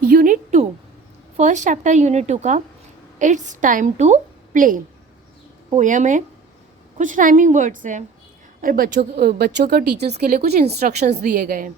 Unit 2, first chapter unit 2 का it's time to play poem है, कुछ राइमिंग वर्ड्स हैं और बच्चों को टीचर्स के लिए कुछ इंस्ट्रक्शंस दिए गए हैं।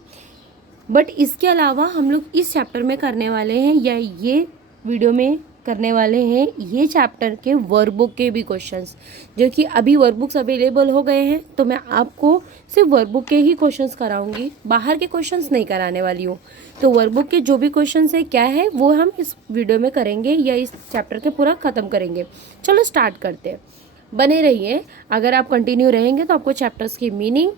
बट इसके अलावा हम लोग इस चैप्टर में करने वाले हैं या ये वीडियो में करने वाले हैं ये चैप्टर के वर्कबुक के भी क्वेश्चंस, जो कि अभी वर्कबुक्स अवेलेबल हो गए हैं, तो मैं आपको सिर्फ वर्कबुक के ही क्वेश्चंस कराऊंगी, बाहर के क्वेश्चंस नहीं कराने वाली हूँ। तो वर्कबुक के जो भी क्वेश्चंस है क्या है वो हम इस वीडियो में करेंगे या इस चैप्टर के पूरा ख़त्म करेंगे। चलो स्टार्ट करते हैं, बने रहिए। अगर आप कंटिन्यू रहेंगे तो आपको चैप्टर्स की मीनिंग,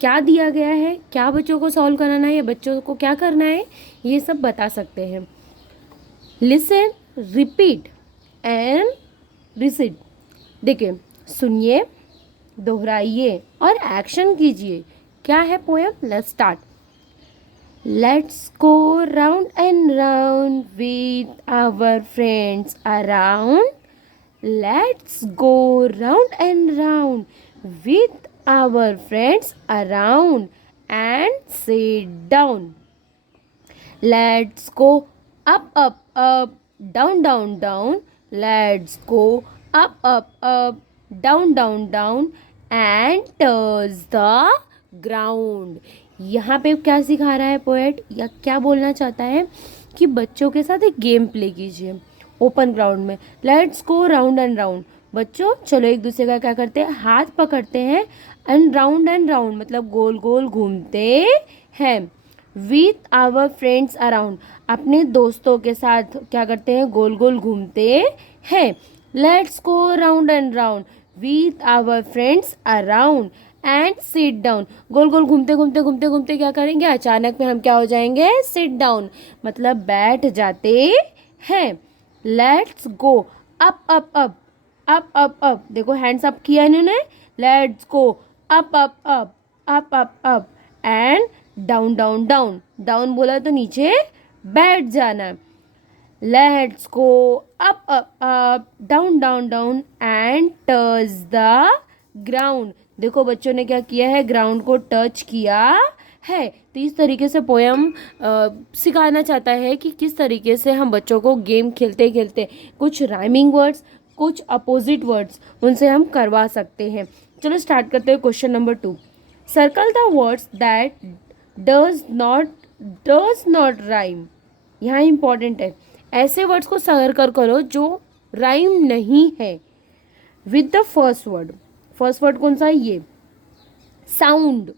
क्या दिया गया है, क्या बच्चों को सॉल्व कराना है या बच्चों को क्या करना है, ये सब बता सकते हैं। Listen, repeat and recite. देखिए, सुनिए, दोहराइए और एक्शन कीजिए। क्या है poem? Let's start. Let's go round and round with our friends around. Let's go round and round with our friends around and sit down. Let's go up, up, up, down, down, down. Let's go up, up, up, down, down, down and touch the ground. यहाँ पे क्या सिखा रहा है poet या क्या बोलना चाहता है कि बच्चों के साथ एक गेम प्ले कीजिए ओपन ग्राउंड में। Let's go round and round. बच्चों चलो एक दूसरे का क्या करते हैं, हाथ पकड़ते हैं एंड राउंड मतलब गोल गोल घूमते हैं। विथ आवर फ्रेंड्स अराउंड, अपने दोस्तों के साथ क्या करते हैं, गोल गोल घूमते हैं। Let's go round and round with our friends around and sit down. गोल गोल घूमते घूमते घूमते घूमते क्या करेंगे, अचानक में हम क्या हो जाएंगे, सिट डाउन मतलब बैठ जाते हैं। Let's go up up up, up up up, देखो हैंड्स अप किया इन्होंने। Let's go up up up, up up up and down down down. Down बोला तो नीचे बैठ जाना। Let's go up up up, down down down and touch the ground. देखो बच्चों ने क्या किया है, ग्राउंड को टच किया है। तो इस तरीके से पोयम सिखाना चाहता है कि किस तरीके से हम बच्चों को गेम खेलते खेलते कुछ राइमिंग वर्ड्स, कुछ अपोजिट वर्ड्स उनसे हम करवा सकते हैं। चलो स्टार्ट करते हैं। Question number 2, circle the words that does not rhyme. यहाँ इंपॉर्टेंट है, ऐसे वर्ड्स को सर्कल करो जो राइम नहीं है with the first word. First word कौन सा है, ये sound.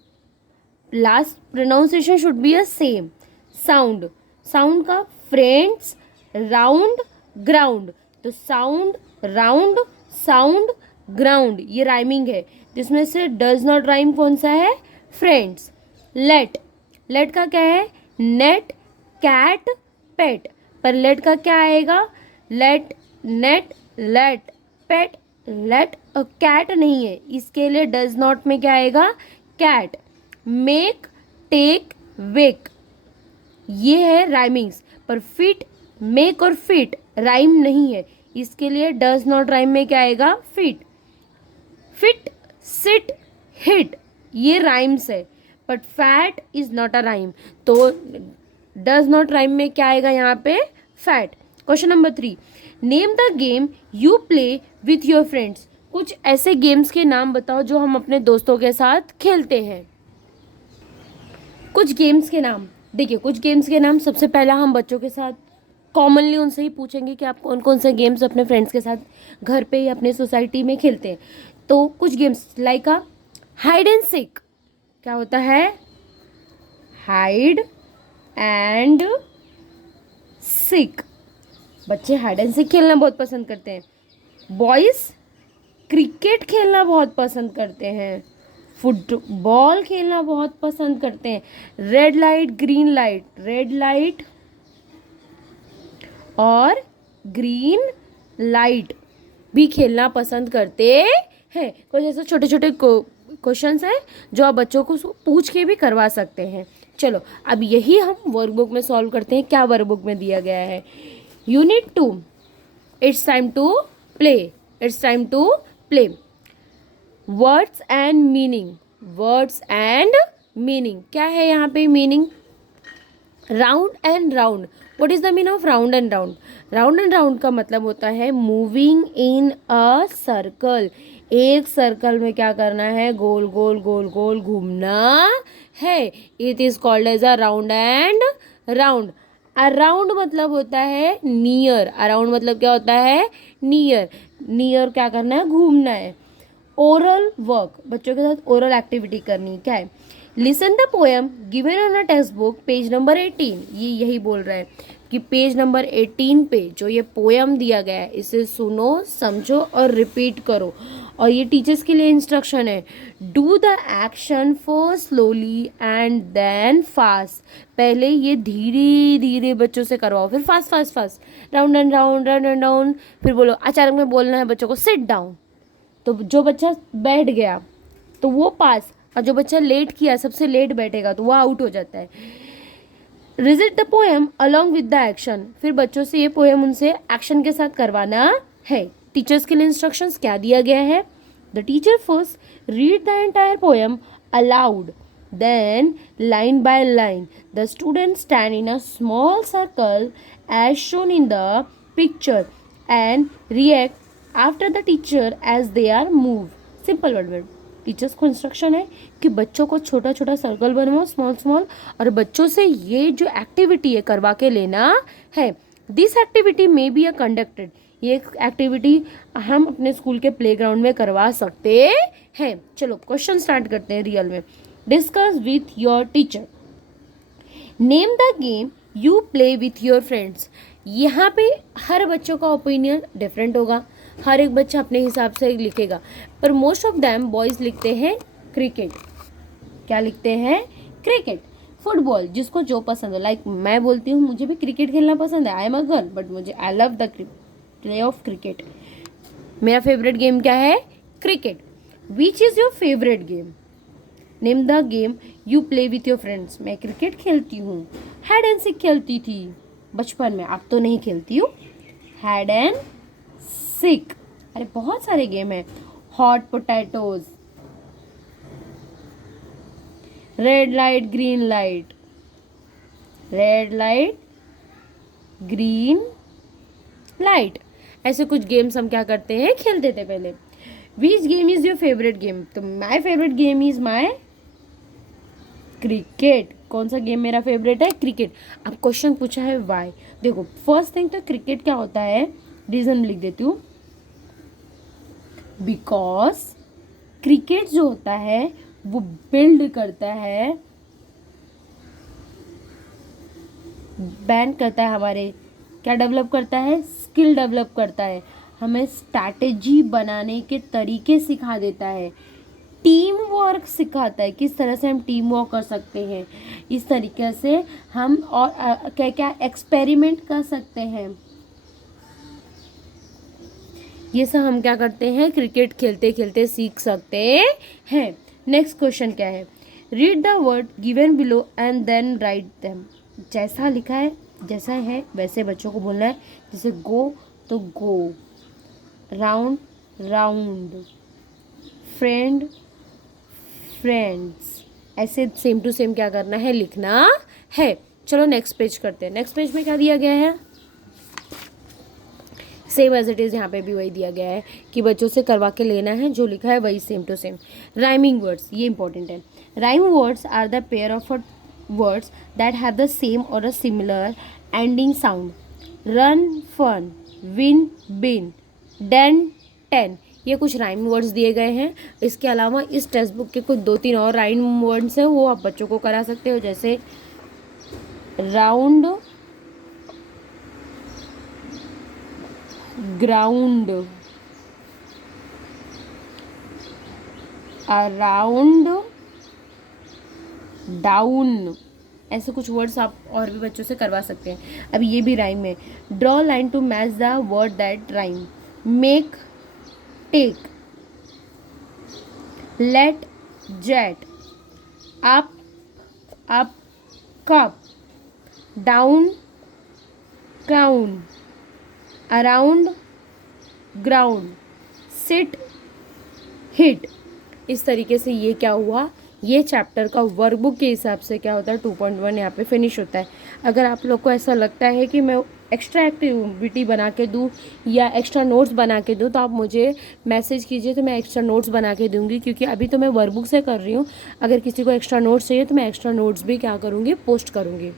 Last pronunciation should be a same. Sound, sound का फ्रेंड्स, राउंड, ग्राउंड। तो साउंड, राउंड, साउंड, ग्राउंड, ये राइमिंग है। जिसमें से डज नॉट राइम कौन सा है, फ्रेंड्स। लेट, लेट का क्या है, नेट, कैट, पेट। पर लेट का क्या आएगा, लेट, नेट, लेट, पेट, लेट। और कैट नहीं है, इसके लिए डज नॉट में क्या आएगा, कैट। मेक, टेक, वेक, ये है राइमिंग्स। पर फिट, मेक और फिट राइम नहीं है, इसके लिए डज नॉट राइम में क्या आएगा, फिट। फिट, सिट, हिट, ये राइम्स है, but fat is not a rhyme. तो डज नॉट राइम में क्या आएगा यहाँ पे, fat. Question number 3, name the game you play with your friends. कुछ ऐसे गेम्स के नाम बताओ जो हम अपने दोस्तों के साथ खेलते हैं। कुछ गेम्स के नाम देखिए, कुछ गेम्स के नाम सबसे पहला हम बच्चों के साथ कॉमनली उनसे ही पूछेंगे कि आप कौन कौन से गेम्स अपने फ्रेंड्स के साथ घर पे या अपने सोसाइटी में खेलते हैं। तो कुछ games like hide and seek. क्या होता है, हाइड एंड सीक। बच्चे हाइड एंड सीक खेलना बहुत पसंद करते हैं। बॉयज क्रिकेट खेलना बहुत पसंद करते हैं, फुटबॉल खेलना बहुत पसंद करते हैं। Red light, green light, red light और ग्रीन लाइट भी खेलना पसंद करते हैं। कुछ ऐसे छोटे छोटे क्वेश्चंस हैं जो आप बच्चों को पूछ के भी करवा सकते हैं। चलो अब यही हम वर्कबुक में सॉल्व करते हैं। क्या वर्कबुक में दिया गया है, unit 2, it's time to play, it's time to play. Words and meaning, words and meaning, क्या है यहाँ पे meaning, round and round, what is the mean of round and round? Round and round का मतलब होता है मूविंग इन अ सर्कल। एक circle में क्या करना है? गोल गोल गोल गोल घूमना है। It is called as a round and round. Around मतलब होता है नियर। अराउंड मतलब क्या होता है? नियर। नियर क्या करना है? घूमना है। ओरल वर्क, बच्चों के साथ ओरल एक्टिविटी करनी। क्या है? Listen the poem given on a text book page number 18। ये यही बोल रहा है कि पेज नंबर 18 पे जो ये पोएम दिया गया है इसे सुनो, समझो और रिपीट करो। और ये टीचर्स के लिए इंस्ट्रक्शन है। Do the action first slowly and then fast. पहले ये धीरे धीरे बच्चों से करवाओ, फिर fast fast fast. Round and round, round and round. फिर बोलो, अचानक में बोलना है बच्चों को सिट डाउन। तो जो बच्चा बैठ गया तो वो पास, और जो बच्चा लेट किया, सबसे लेट बैठेगा तो वो आउट हो जाता है। Rigid the poem along with the action. फिर बच्चों से ये पोएम उनसे एक्शन के साथ करवाना है। टीचर्स के लिए इंस्ट्रक्शंस क्या दिया गया है? The teacher first read the entire poem allowed, then line by line the students stand in a small circle as shown in the picture and react after the teacher as they are moved. Simple word. Teachers को instruction है कि बच्चों को छोटा छोटा circle बनवाओ, small small, और बच्चों से ये जो एक्टिविटी है करवा के लेना है। This activity may be a conducted, ये एक्टिविटी हम अपने स्कूल के प्लेग्राउंड में करवा सकते हैं। चलो क्वेश्चन स्टार्ट करते हैं रियल में। Discuss with your teacher. Name the game you play with your friends. यहाँ पे हर बच्चों का ओपिनियन डिफरेंट होगा, हर एक बच्चा अपने हिसाब से लिखेगा, पर मोस्ट ऑफ दैम बॉयज़ लिखते हैं क्रिकेट। क्या लिखते हैं? क्रिकेट। फुटबॉल, जिसको जो पसंद हो, लाइक मैं बोलती हूँ मुझे भी क्रिकेट खेलना पसंद है, I am a girl, but मुझे I love the play of cricket. मेरा फेवरेट गेम क्या है? Cricket. Which is your favourite game? Name the game you play with your friends. मैं क्रिकेट खेलती हूँ, हैड एंड सीक खेलती थी बचपन में, अब तो नहीं खेलती हूँ। हैड एंड सीक, अरे बहुत सारे गेम है। Hot potatoes, red light green light, red light green light, ऐसे कुछ गेम्स हम क्या करते हैं? खेलते थे पहले। Which game is your favourite game? तो my favourite game is my cricket. कौन सा गेम मेरा फेवरेट है? क्रिकेट। अब क्वेश्चन पूछा है वाई। देखो फर्स्ट थिंग तो क्रिकेट क्या होता है, रीजन लिख देती हूँ। बिकॉज क्रिकेट जो होता है वो बिल्ड करता है, बैंड करता है, हमारे क्या डेवलप करता है? स्किल डेवलप करता है, हमें स्ट्रैटेजी बनाने के तरीके सिखा देता है, टीम वर्क सिखाता है, किस तरह से हम टीम वर्क कर सकते हैं, इस तरीके से हम और क्या क्या एक्सपेरिमेंट कर सकते हैं। ये सब हम क्या करते हैं? क्रिकेट खेलते खेलते सीख सकते हैं। नेक्स्ट क्वेश्चन क्या है? Read the word given below and then write them. जैसा लिखा है, जैसा है वैसे बच्चों को बोलना है। जैसे गो तो गो, राउंड राउंड, फ्रेंड फ्रेंड्स, ऐसे सेम टू सेम क्या करना है? लिखना है। चलो नेक्स्ट पेज करते हैं। नेक्स्ट पेज में क्या दिया गया है? सेम एज इट इज़, यहाँ पे भी वही दिया गया है कि बच्चों से करवा के लेना है, जो लिखा है वही same to same. Rhyming words, ये इंपॉर्टेंट है। Rhyming words are the pair of words that have the same और a similar ending sound. Run, fun, win, bin, den, ten, ये कुछ राइम वर्ड्स दिए गए हैं। इसके अलावा इस टेक्स्ट बुक के कुछ 2-3 और राइम वर्ड्स हैं, वो आप बच्चों को करा सकते हो। जैसे राउंड, ग्राउंड, अराउंड, डाउन, ऐसे कुछ वर्ड्स आप और भी बच्चों से करवा सकते हैं। अब ये भी राइम है। Draw line to match the word that rhyme. Make, take, let, jet, up, up, cup, down, crown, around, ground, sit, hit. इस तरीके से ये क्या हुआ? ये चैप्टर का वर्कबुक के हिसाब से क्या होता है? 2.1 यहाँ पे फिनिश होता है। अगर आप लोग को ऐसा लगता है कि मैं एक्स्ट्रा एक्टिविटी बना के दूँ या एक्स्ट्रा नोट्स बना के दूँ तो आप मुझे मैसेज कीजिए, तो मैं एक्स्ट्रा नोट्स बना के दूँगी, क्योंकि अभी तो मैं वर्कबुक से कर रही हूँ। अगर किसी को एक्स्ट्रा नोट्स चाहिए तो मैं एक्स्ट्रा नोट्स भी क्या करूँगी, पोस्ट करूँगी।